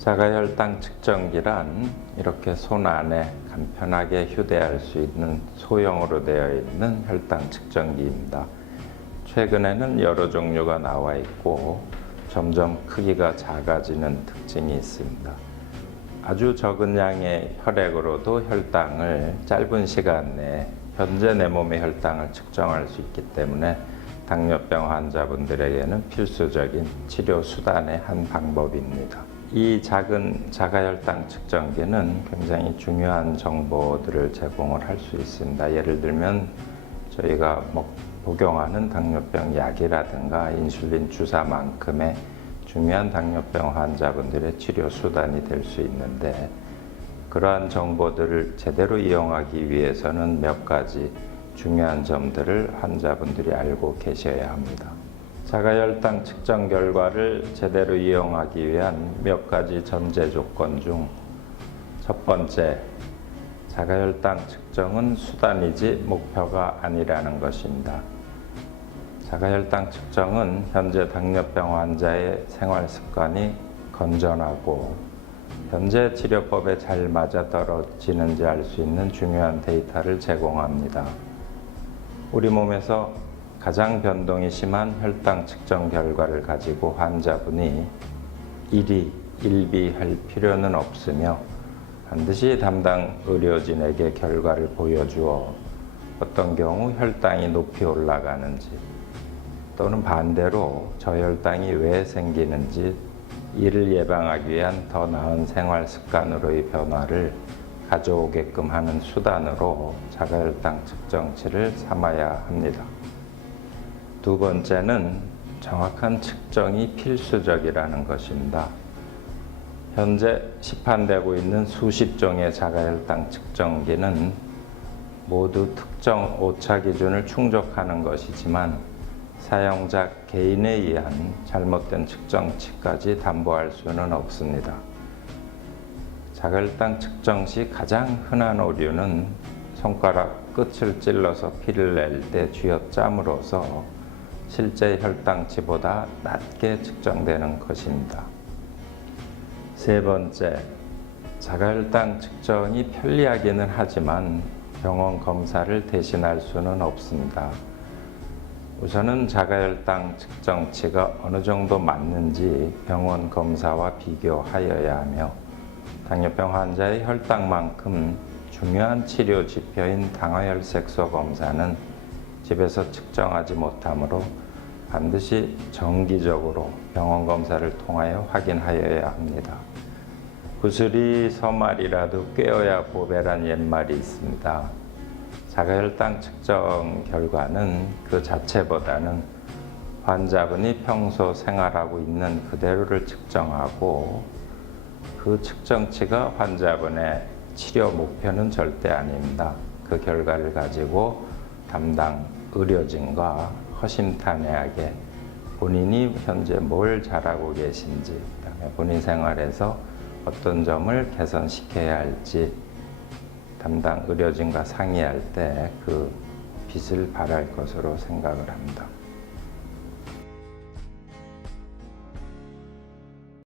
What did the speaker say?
자가혈당 측정기란 이렇게 손 안에 간편하게 휴대할 수 있는 소형으로 되어 있는 혈당 측정기입니다. 최근에는 여러 종류가 나와 있고 점점 크기가 작아지는 특징이 있습니다. 아주 적은 양의 혈액으로도 혈당을 짧은 시간 내에 현재 내 몸의 혈당을 측정할 수 있기 때문에 당뇨병 환자분들에게는 필수적인 치료 수단의 한 방법입니다. 이 작은 자가혈당 측정기는 굉장히 중요한 정보들을 제공을 할 수 있습니다. 예를 들면 저희가 먹, 복용하는 당뇨병 약이라든가 인슐린 주사만큼의 중요한 당뇨병 환자분들의 치료 수단이 될 수 있는데 그러한 정보들을 제대로 이용하기 위해서는 몇 가지 중요한 점들을 환자분들이 알고 계셔야 합니다. 자가혈당 측정 결과를 제대로 이용하기 위한 몇 가지 전제 조건 중 첫 번째, 자가혈당 측정은 수단이지 목표가 아니라는 것입니다. 자가혈당 측정은 현재 당뇨병 환자의 생활 습관이 건전하고 현재 치료법에 잘 맞아떨어지는지 알 수 있는 중요한 데이터를 제공합니다. 우리 몸에서 가장 변동이 심한 혈당 측정 결과를 가지고 환자분이 일이 일비할 필요는 없으며 반드시 담당 의료진에게 결과를 보여주어 어떤 경우 혈당이 높이 올라가는지 또는 반대로 저혈당이 왜 생기는지 이를 예방하기 위한 더 나은 생활 습관으로의 변화를 가져오게끔 하는 수단으로 자가혈당 측정치를 삼아야 합니다. 두 번째는 정확한 측정이 필수적이라는 것입니다. 현재 시판되고 있는 수십 종의 자가혈당 측정기는 모두 특정 오차 기준을 충족하는 것이지만 사용자 개인에 의한 잘못된 측정치까지 담보할 수는 없습니다. 자가혈당 측정 시 가장 흔한 오류는 손가락 끝을 찔러서 피를 낼 때 쥐어짬으로써 실제 혈당치보다 낮게 측정되는 것입니다. 세 번째, 자가혈당 측정이 편리하기는 하지만 병원 검사를 대신할 수는 없습니다. 우선은 자가혈당 측정치가 어느 정도 맞는지 병원 검사와 비교하여야 하며 당뇨병 환자의 혈당만큼 중요한 치료 지표인 당화혈색소 검사는 집에서 측정하지 못하므로 반드시 정기적으로 병원 검사를 통하여 확인하여야 합니다. 구슬이 서말이라도 꿰어야 보배란 옛말이 있습니다. 자가혈당 측정 결과는 그 자체보다는 환자분이 평소 생활하고 있는 그대로를 측정하고 그 측정치가 환자분의 치료 목표는 절대 아닙니다. 그 결과를 가지고 담당 의료진과 허심탄회하게 본인이 현재 뭘 잘하고 계신지, 그다음에 본인 생활에서 어떤 점을 개선시켜야 할지 담당 의료진과 상의할 때 그 빛을 발할 것으로 생각을 합니다.